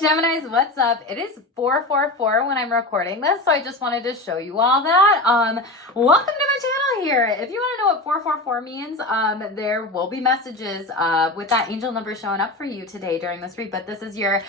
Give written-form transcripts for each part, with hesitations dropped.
Geminis, what's up? It is 4:44 when I'm recording this, so I just wanted to show you all that. Welcome to my channel here. If you want to know what 444 means, there will be messages with that angel number showing up for you today during this read, but this is your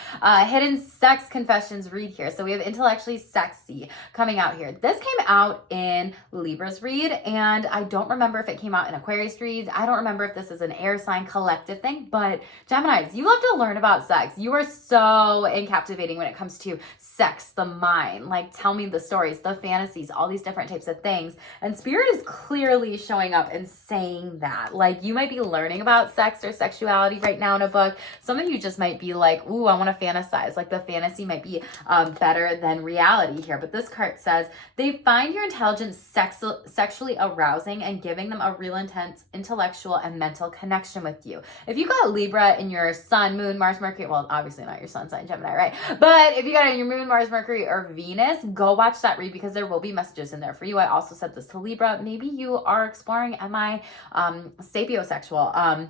hidden sex confessions read here. So we have intellectually sexy coming out here. This came out in Libra's read, and I don't remember if it came out in Aquarius read. I don't remember if this is an air sign collective thing, but Geminis, you love to learn about sex. You are so captivating when it comes to sex, the mind. Like, tell me the stories, the fantasies, all these different types of things. And Spirit is clearly showing up and saying that. Like, you might be learning about sex or sexuality right now in a book. Some of you just might be like, ooh, I want to fantasize. Like, the fantasy might be better than reality here. But this card says, they find your intelligence sexually arousing and giving them a real intense intellectual and mental connection with you. If you got Libra in your sun, moon, Mars, Mercury, well, obviously not your sun sign, Gemini, right? But if you got it in your moon, Mars, Mercury, or Venus, go watch that read because there will be messages in there for you. I also said this to Libra. Maybe you are exploring, am I sapiosexual?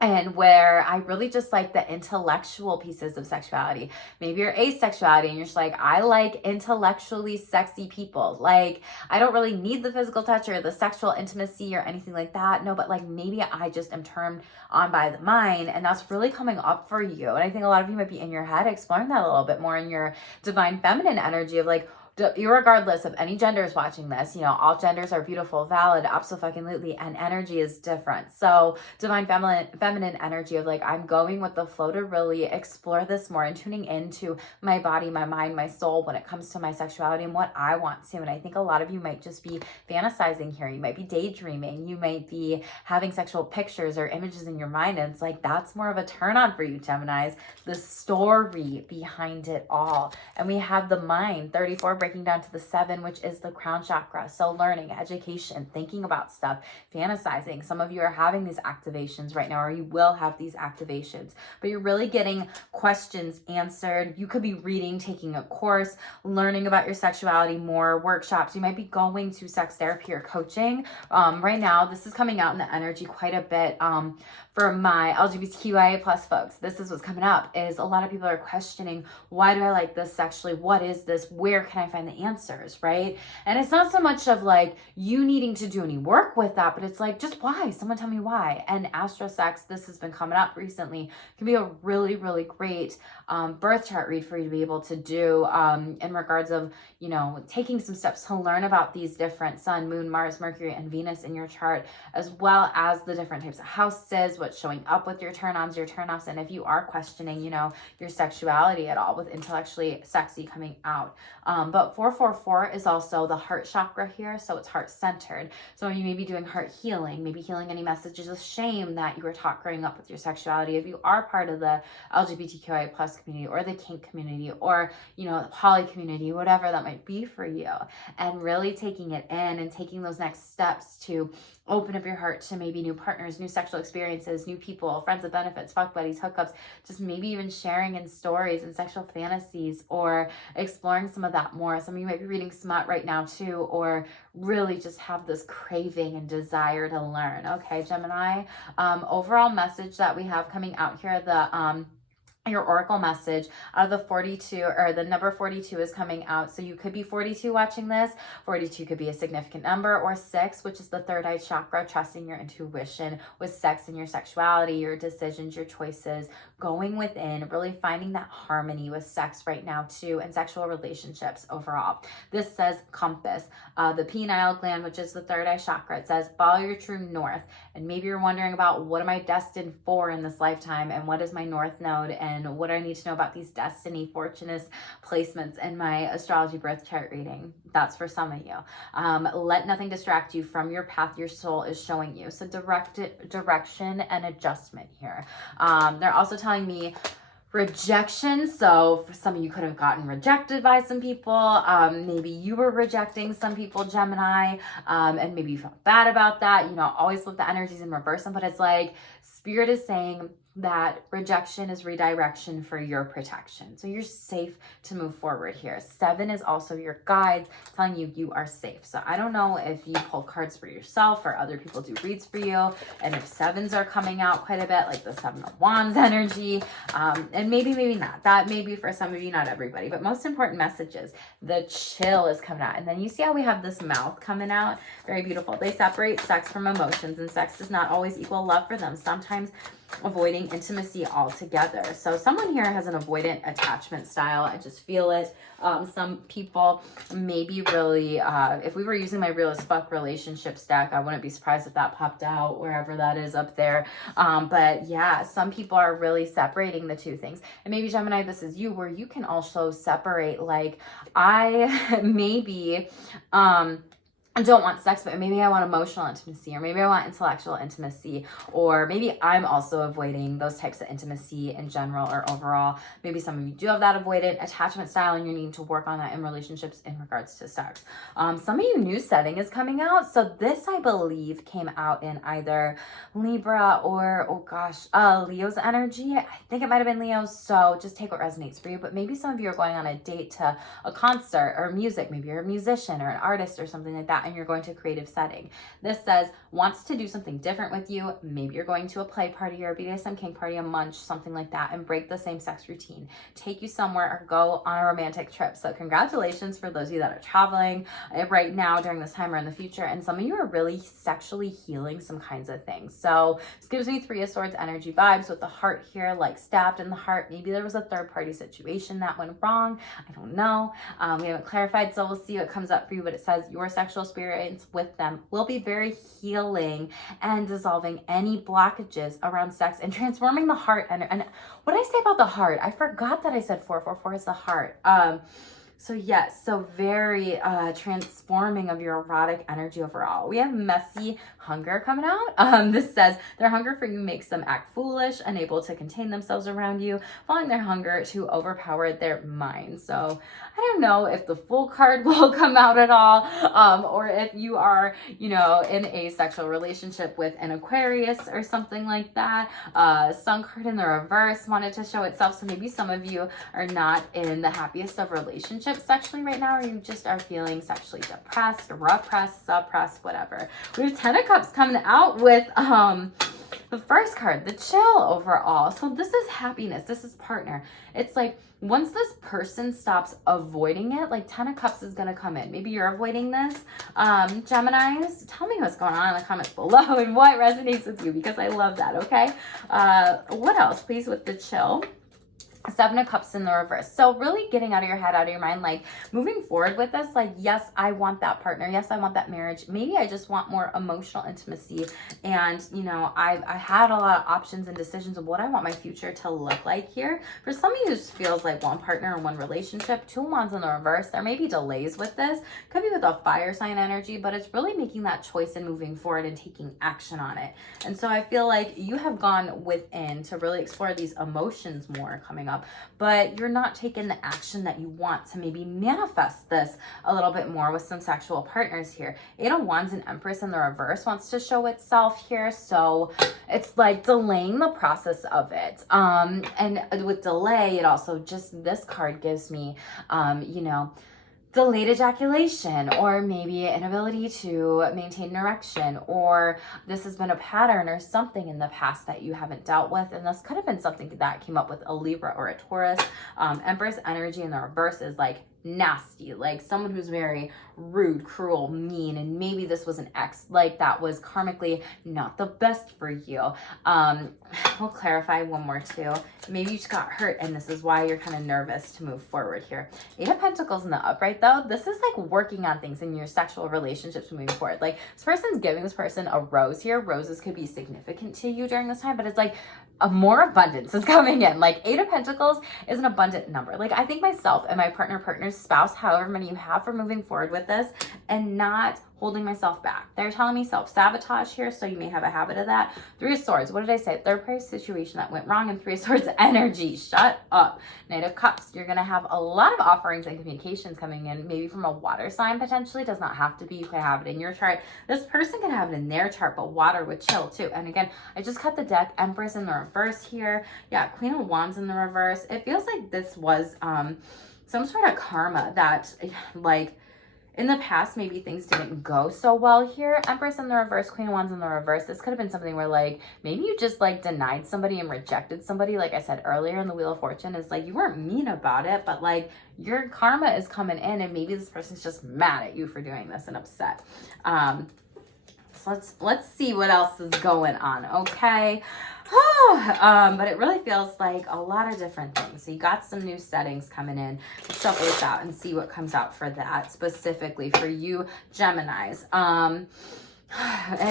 And where I really just like the intellectual pieces of sexuality. Maybe you're asexuality and you're just like, I like intellectually sexy people. Like, I don't really need the physical touch or the sexual intimacy or anything like that. No, but like maybe I just am turned on by the mind, and that's really coming up for you. And I think a lot of you might be in your head exploring that a little bit more in your divine feminine energy of like, irregardless of any genders watching this, you know, all genders are beautiful, valid, absolutely, and energy is different. So divine feminine energy of like, I'm going with the flow to really explore this more and tuning into my body, my mind, my soul when it comes to my sexuality and what I want to. And I think a lot of you might just be fantasizing here. You might be daydreaming. You might be having sexual pictures or images in your mind. And it's like, that's more of a turn on for you, Geminis, the story behind it all. And we have the mind, 34 breaking down to the 7, which is the crown chakra. So learning, education, thinking about stuff, fantasizing. Some of you are having these activations right now, or you will have these activations, but you're really getting questions answered. You could be reading, taking a course, learning about your sexuality more, workshops. You might be going to sex therapy or coaching. Right now, this is coming out in the energy quite a bit. For my LGBTQIA plus folks, this is what's coming up, is a lot of people are questioning, why do I like this sexually? What is this? Where can I find the answers, right? And it's not so much of like you needing to do any work with that, but it's like, just why? Someone tell me why. And astro sex, this has been coming up recently, can be a really, really great birth chart read for you to be able to do in regards of, you know, taking some steps to learn about these different sun, moon, Mars, Mercury, and Venus in your chart, as well as the different types of houses, what's showing up with your turn-ons, your turn-offs, and if you are questioning, you know, your sexuality at all with intellectually sexy coming out. But 444 is also the heart chakra here, so it's heart-centered. So you may be doing heart healing, maybe healing any messages of shame that you were taught growing up with your sexuality. If you are part of the LGBTQIA plus community or the kink community or, you know, the poly community, whatever that might be for you, and really taking it in and taking those next steps to open up your heart to maybe new partners, new sexual experiences, new people, friends with benefits, fuck buddies, hookups, just maybe even sharing in stories and sexual fantasies or exploring some of that more. Some of you might be reading smut right now too, or really just have this craving and desire to learn. Okay, Gemini, overall message that we have coming out here, your oracle message out of the 42, or the number 42 is coming out. So you could be 42 watching this. 42 could be a significant number, or 6, which is the third eye chakra, trusting your intuition with sex and your sexuality, your decisions, your choices, going within, really finding that harmony with sex right now too, and sexual relationships overall. This says compass, the pineal gland, which is the third eye chakra. It says follow your true north. And maybe you're wondering about, what am I destined for in this lifetime, and what is my north node, and what do I need to know about these destiny, fortunate placements in my astrology birth chart reading. That's for some of you. Let nothing distract you from your path your soul is showing you. So direction and adjustment here. They're also telling me rejection. So for some of you could have gotten rejected by some people. Maybe you were rejecting some people, Gemini, and maybe you felt bad about that. You know, always flip the energies and reverse them. But it's like Spirit is saying, that rejection is redirection for your protection. So you're safe to move forward here. 7 is also your guides telling you you are safe. So I don't know if you pull cards for yourself or other people do reads for you. And if 7s are coming out quite a bit, like the 7 of Wands energy, and maybe not. That may be for some of you, not everybody. But most important messages, the chill is coming out. And then you see how we have this mouth coming out? Very beautiful. They separate sex from emotions, and sex does not always equal love for them. Sometimes avoiding intimacy altogether. So someone here has an avoidant attachment style. I just feel it. Some people maybe really, if we were using my real as fuck relationship stack, I wouldn't be surprised if that popped out wherever that is up there. But yeah, some people are really separating the two things. And maybe Gemini, this is you, where you can also separate, like, I maybe, I don't want sex, but maybe I want emotional intimacy, or maybe I want intellectual intimacy, or maybe I'm also avoiding those types of intimacy in general or overall. Maybe some of you do have that avoidant attachment style and you're needing to work on that in relationships in regards to sex. Some of you, new setting is coming out. So this, I believe, came out in either Libra or, Leo's energy. I think it might have been Leo. So just take what resonates for you. But maybe some of you are going on a date to a concert or music. Maybe you're a musician or an artist or something like that, and you're going to a creative setting. This says wants to do something different with you. Maybe you're going to a play party or a BDSM kink party, a munch, something like that, and break the same sex routine. Take you somewhere or go on a romantic trip. So congratulations for those of you that are traveling right now during this time or in the future. And some of you are really sexually healing some kinds of things. So this gives me 3 of Swords energy vibes with the heart here, like stabbed in the heart. Maybe there was a third party situation that went wrong. I don't know. We haven't clarified, so we'll see what comes up for you. But it says your sexual experience with them will be very healing and dissolving any blockages around sex and transforming the heart. And what did I say about the heart? I forgot that I said 444 is the heart. So yes, so very transforming of your erotic energy overall. We have messy hunger coming out. This says their hunger for you makes them act foolish, unable to contain themselves around you, following their hunger to overpower their mind. So I don't know if the Fool card will come out at all, or if you are, in a sexual relationship with an Aquarius or something like that. Sun card in the reverse wanted to show itself. So maybe some of you are not in the happiest of relationships sexually right now, or you just are feeling sexually depressed, repressed, suppressed, whatever. We have 10 of Cups coming out with the first card, the chill overall. So this is happiness. This is partner. It's like once this person stops avoiding it, like 10 of Cups is going to come in. Maybe you're avoiding this. Geminis, tell me what's going on in the comments below and what resonates with you, because I love that, okay? What else, please, with the chill? 7 of Cups in the reverse. So really getting out of your head, out of your mind, like moving forward with this, like, yes, I want that partner. Yes, I want that marriage. Maybe I just want more emotional intimacy. And, I had a lot of options and decisions of what I want my future to look like here. For some of you, this feels like one partner and one relationship. 2 Wands in the reverse. There may be delays with this. Could be with a fire sign energy, but it's really making that choice and moving forward and taking action on it. And so I feel like you have gone within to really explore these emotions more coming up, but you're not taking the action that you want to maybe manifest this a little bit more with some sexual partners here. 8 of Wands and Empress in the reverse wants to show itself here. So it's like delaying the process of it. And with delay, it also just, this card gives me, delayed ejaculation, or maybe inability to maintain an erection, or this has been a pattern or something in the past that you haven't dealt with. And this could have been something that came up with a Libra or a Taurus. Empress energy in the reverse is like nasty, like someone who's very rude, cruel, mean, and maybe this was an ex like that was karmically not the best for you. We'll clarify one more too. Maybe you just got hurt and this is why you're kind of nervous to move forward here. 8 of Pentacles in the upright though, this is like working on things in your sexual relationships moving forward. Like this person's giving this person a rose here. Roses could be significant to you during this time, but it's like a more abundance is coming in. Like 8 of Pentacles is an abundant number. Like I think myself and my partner's spouse, however many you have, for moving forward with this and not holding myself back. They're telling me self-sabotage here, so you may have a habit of that. Three of Swords, what did I say? Third party situation that went wrong, and Three of Swords energy. Shut up. Knight of Cups, you're going to have a lot of offerings and communications coming in, maybe from a water sign potentially. Does not have to be. You could have it in your chart. This person can have it in their chart, but water would chill too. And again, I just cut the deck. Empress in the reverse here. Yeah, Queen of Wands in the reverse. It feels like this was some sort of karma that, like, in the past, maybe things didn't go so well here. Empress in the reverse, Queen of Wands in the reverse. This could have been something where, like, maybe you just, like, denied somebody and rejected somebody. Like I said earlier in the Wheel of Fortune, is like, you weren't mean about it, but, like, your karma is coming in, and maybe this person's just mad at you for doing this and upset. So let's see what else is going on, okay? But it really feels like a lot of different things. So you got some new settings coming in. Shuffle this out and see what comes out for that, specifically for you Geminis. And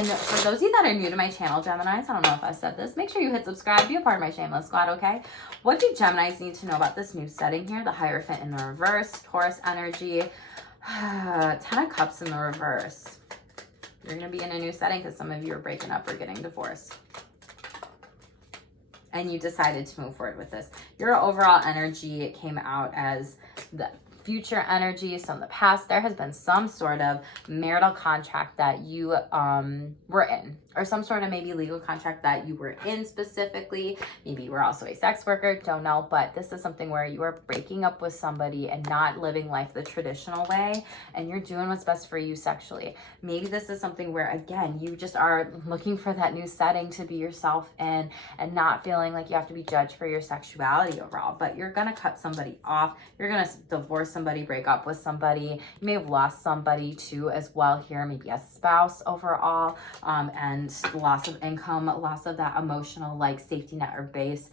for those of you that are new to my channel, Geminis, I don't know if I said this, make sure you hit subscribe, be a part of my Shameless squad, okay? What do Geminis need to know about this new setting here? The Hierophant in the reverse, Taurus energy, 10 of Cups in the reverse. You're going to be in a new setting because some of you are breaking up or getting divorced. And you decided to move forward with this. Your overall energy came out as the future energy. So in the past, there has been some sort of marital contract that you were in, or some sort of maybe legal contract that you were in specifically. Maybe you were also a sex worker, don't know, but this is something where you are breaking up with somebody and not living life the traditional way, and you're doing what's best for you sexually. Maybe this is something where, again, you just are looking for that new setting to be yourself in, and not feeling like you have to be judged for your sexuality overall. But you're gonna cut somebody off, you're gonna divorce somebody, break up with somebody. You may have lost somebody too as well here, maybe a spouse overall, and loss of income, loss of that emotional, like, safety net or base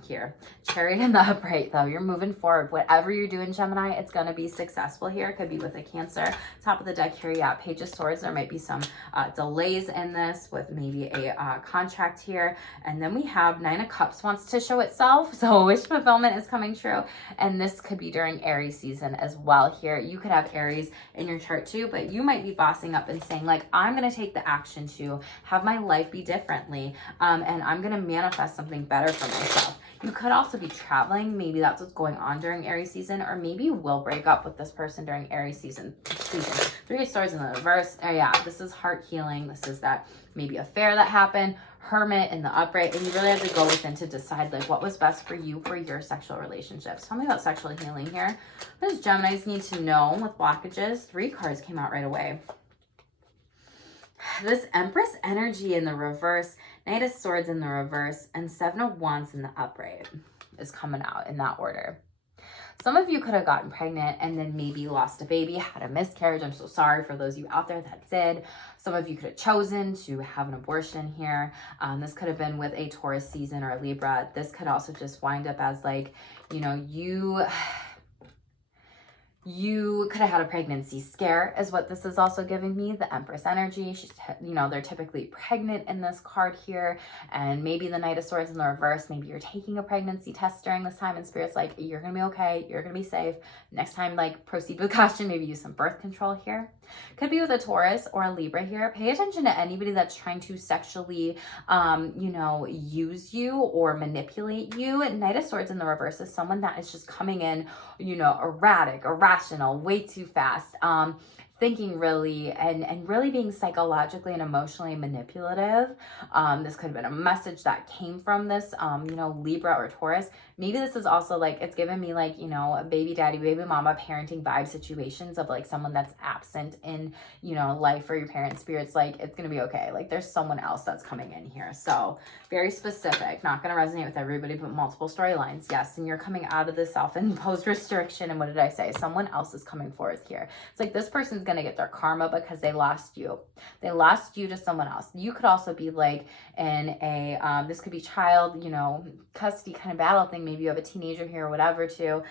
here. Chariot in the upright, though, you're moving forward. Whatever you're doing, Gemini, it's going to be successful here. It could be with a Cancer. Top of the deck here, yeah, Page of Swords. There might be some delays in this with maybe a contract here. And then we have Nine of Cups wants to show itself, so wish fulfillment is coming true. And this could be during Aries season as well here. You could have Aries in your chart too, but you might be bossing up and saying, like, I'm going to take the action to have my life be differently, and I'm going to manifest something better for myself. You could also be traveling. Maybe that's what's going on during Aries season, or maybe you will break up with this person during Aries season. Three of Swords in the reverse. Oh yeah, this is heart healing. This is that maybe affair that happened. Hermit in the upright, and you really have to go within to decide, like, what was best for you for your sexual relationships. Tell me about sexual healing here. What does Geminis need to know with blockages? 3 cards came out right away. This Empress energy in the reverse, Knight of Swords in the reverse, and 7 of Wands in the upright is coming out in that order. Some of you could have gotten pregnant and then maybe lost a baby, had a miscarriage. I'm so sorry for those of you out there that did. Some of you could have chosen to have an abortion here. This could have been with a Taurus season or a Libra. This could also just wind up as, like, you know, you could have had a pregnancy scare is what this is also giving me. The Empress energy, she's, you know, they're typically pregnant in this card here. And maybe the Knight of Swords in the reverse, maybe you're taking a pregnancy test during this time and Spirit's like, you're going to be okay. You're going to be safe. Next time, like, proceed with caution. Maybe use some birth control here. Could be with a Taurus or a Libra here. Pay attention to anybody that's trying to sexually, you know, use you or manipulate you. Knight of Swords in the reverse is someone that is just coming in, you know, erratic, irrational, way too fast. Thinking really and really being psychologically and emotionally manipulative. This could have been a message that came from this, you know, Libra or Taurus. Maybe this is also, like, it's given me, like, you know, a baby daddy, baby mama parenting vibe situations of, like, someone that's absent in, you know, life for your parent spirits. Like, it's going to be okay. Like, there's someone else that's coming in here. So very specific, not going to resonate with everybody, but multiple storylines. Yes. And you're coming out of the self-imposed restriction. And what did I say? Someone else is coming forth here. It's like this person's going to get their karma because they lost you. They lost you to someone else. You could also be, like, in a, this could be child, you know, custody kind of battle thing. Maybe you have a teenager here or whatever too,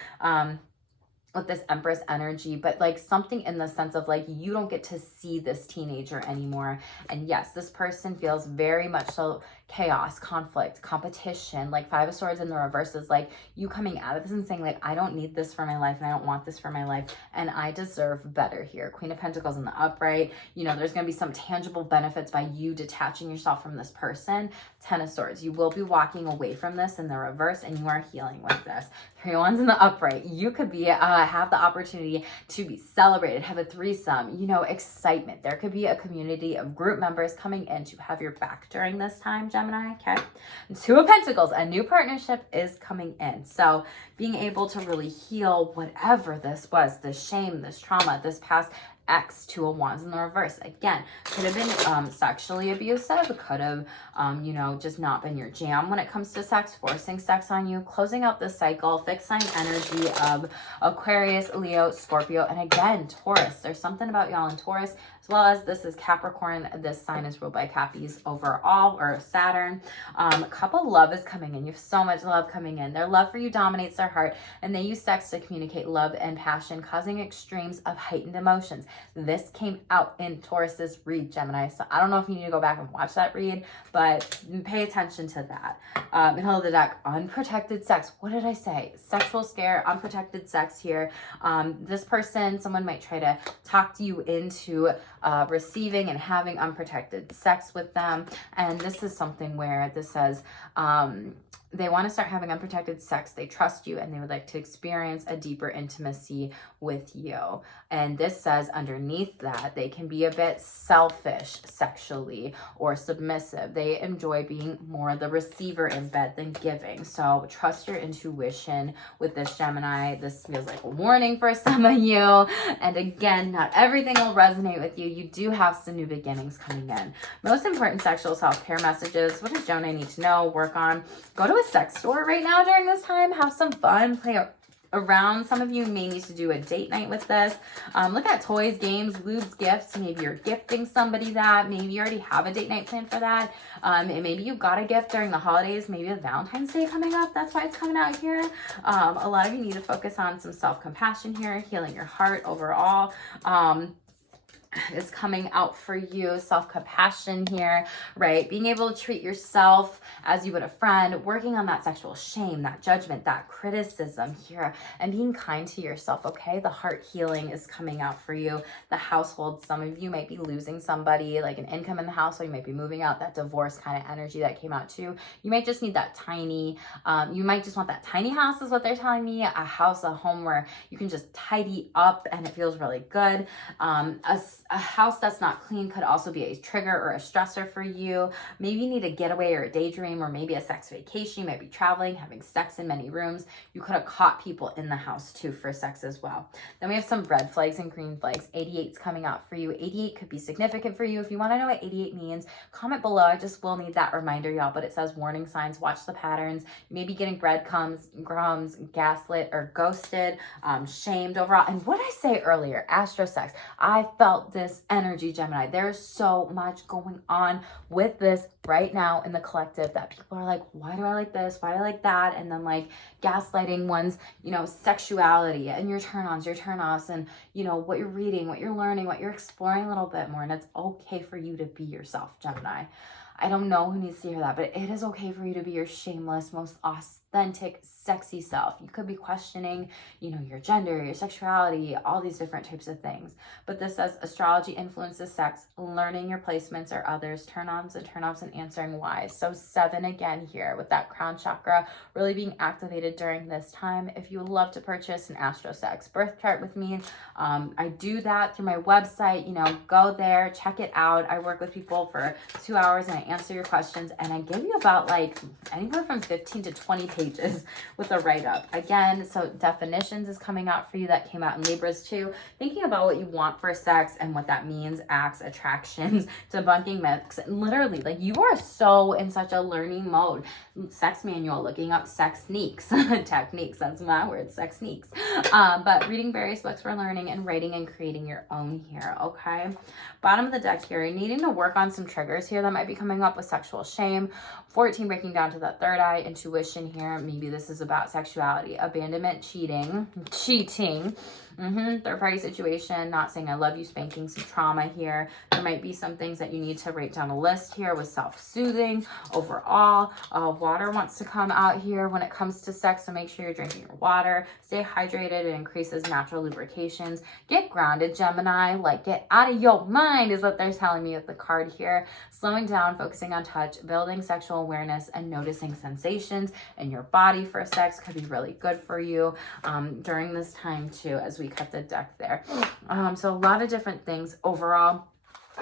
with this Empress energy, but, like, something in the sense of, like, you don't get to see this teenager anymore. And yes, this person feels very much so chaos, conflict, competition. Like 5 of Swords in the reverse is like you coming out of this and saying like, I don't need this for my life and I don't want this for my life and I deserve better here. Queen of Pentacles in the upright, you know, there's going to be some tangible benefits by you detaching yourself from this person. 10 of Swords, you will be walking away from this in the reverse and you are healing with this. 3 of Wands in the upright, you could be have the opportunity to be celebrated, have a threesome, you know, excitement. There could be a community of group members coming in to have your back during this time, Gemini, okay? And 2 of Pentacles, a new partnership is coming in. So being able to really heal whatever this was, this shame, this trauma, this past ex. 2 of Wands in the reverse. Again, could have been sexually abusive, could have, you know, just not been your jam when it comes to sex, forcing sex on you, closing out the cycle, fixed sign energy of Aquarius, Leo, Scorpio, and again, Taurus. There's something about y'all in Taurus, as well as this is Capricorn. This sign is ruled by Cappies overall, or Saturn. A couple love is coming in. You have so much love coming in. Their love for you dominates their heart, and they use sex to communicate love and passion, causing extremes of heightened emotions. This came out in Taurus's read, Gemini. So I don't know if you need to go back and watch that read, but pay attention to that. Middle of the deck, unprotected sex. What did I say? Sexual scare, unprotected sex here. This person, someone might try to talk to you into receiving and having unprotected sex with them. And this is something where this says, they want to start having unprotected sex. They trust you and they would like to experience a deeper intimacy with you. And this says underneath that they can be a bit selfish sexually or submissive. They enjoy being more the receiver in bed than giving. So trust your intuition with this, Gemini. This feels like a warning for some of you. And again, not everything will resonate with you. You do have some new beginnings coming in. Most important sexual self-care messages. What does Gemini need to know, work on? Go to a sex store right now during this time. Have some fun. Play around. Some of you may need to do a date night with this. Look at toys, games, lubes, gifts. Maybe you're gifting somebody that. Maybe you already have a date night planned for that. And maybe you got a gift during the holidays. Maybe a Valentine's Day coming up. That's why it's coming out here. A lot of you need to focus on some self-compassion here, healing your heart overall. Is coming out for you, self-compassion here, right? Being able to treat yourself as you would a friend, working on that sexual shame, that judgment, that criticism here, and being kind to yourself, okay? The heart healing is coming out for you. The household, some of you might be losing somebody, like an income in the house, or you might be moving out, that divorce kind of energy that came out too. You might just need that tiny, you might just want that tiny house is what they're telling me, a house, a home where you can just tidy up and it feels really good. A house that's not clean could also be a trigger or a stressor for you. Maybe you need a getaway or a daydream or maybe a sex vacation. You might be traveling, having sex in many rooms. You could have caught people in the house too for sex as well. Then we have some red flags and green flags. 88's coming out for you. 88 could be significant for you. If you want to know what 88 means, comment below. I just will need that reminder, y'all, but it says warning signs. Watch the patterns. You may be getting breadcrumbs, gaslit, or ghosted, shamed overall. And what I say earlier, astro sex, I felt this energy, Gemini. There's so much going on with this right now in the collective that people are like, why do I like this? Why do I like that? And then like gaslighting one's, you know, sexuality and your turn-ons, your turn-offs, and, you know, what you're reading, what you're learning, what you're exploring a little bit more. And it's okay for you to be yourself, Gemini. I don't know who needs to hear that, but it is okay for you to be your shameless, most authentic, sexy self. You could be questioning, you know, your gender, your sexuality, all these different types of things. But this says astrology influences sex, learning your placements or others, turn-ons and turn-offs, and answering why. So 7 again here with that crown chakra really being activated during this time. If you would love to purchase an astro sex birth chart with me, I do that through my website. You know, go there, check it out. I work with people for 2 hours and I answer your questions, and I give you about like anywhere from 15 to 20 pages with a write-up. Again, so definitions is coming out for you. That came out in Libras too. Thinking about what you want for sex and what that means, acts, attractions, debunking myths. Literally, like you are so in such a learning mode. Sex manual, looking up sex sneaks, techniques, that's my word, sex sneaks. But reading various books for learning and writing and creating your own here, okay? Bottom of the deck here, needing to work on some triggers here that might be coming up with sexual shame. 14 breaking down to that third eye, intuition here. here. Maybe this is about sexuality, abandonment, cheating, third party situation, not saying I love you, spanking, some trauma here. There might be some things that you need to write down a list here with self-soothing. Overall, water wants to come out here when it comes to sex, so make sure you're drinking your water. Stay hydrated. It increases natural lubrications. Get grounded, Gemini. Like, get out of your mind is what they're telling me with the card here. Slowing down, focusing on touch, building sexual awareness, and noticing sensations in your body for sex could be really good for you during this time too, as we cut the deck there. So a lot of different things overall.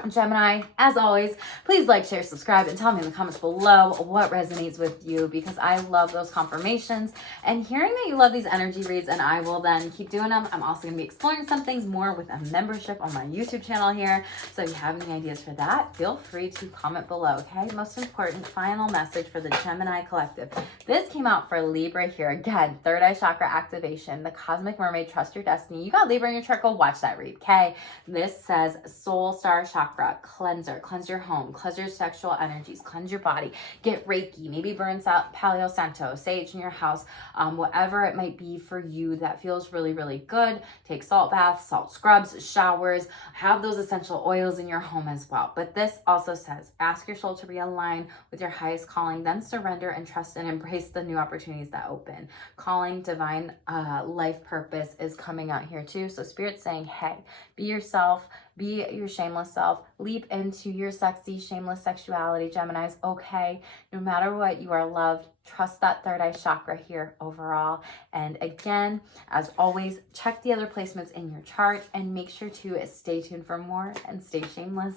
Gemini, as always, please like, share, subscribe, and tell me in the comments below what resonates with you, because I love those confirmations and hearing that you love these energy reads, and I will then keep doing them. I'm also going to be exploring some things more with a membership on my YouTube channel here. So if you have any ideas for that, feel free to comment below, okay? Most important, final message for the Gemini collective. This came out for Libra here. Again, third eye chakra activation, the cosmic mermaid, trust your destiny. You got Libra in your chart, go watch that read, okay? This says soul star chakra. Cleanser, cleanse your home, cleanse your sexual energies, cleanse your body, get Reiki, maybe burn out Palo Santo, sage in your house, whatever it might be for you that feels really, really good. Take salt baths, salt scrubs, showers, have those essential oils in your home as well. But this also says, ask your soul to realign with your highest calling, then surrender and trust and embrace the new opportunities that open. Calling, divine life purpose is coming out here too. So Spirit's saying, hey, be yourself, be your shameless self, leap into your sexy, shameless sexuality, Gemini's, okay? No matter what, you are loved. Trust that third eye chakra here overall. And again, as always, check the other placements in your chart and make sure to stay tuned for more and stay shameless.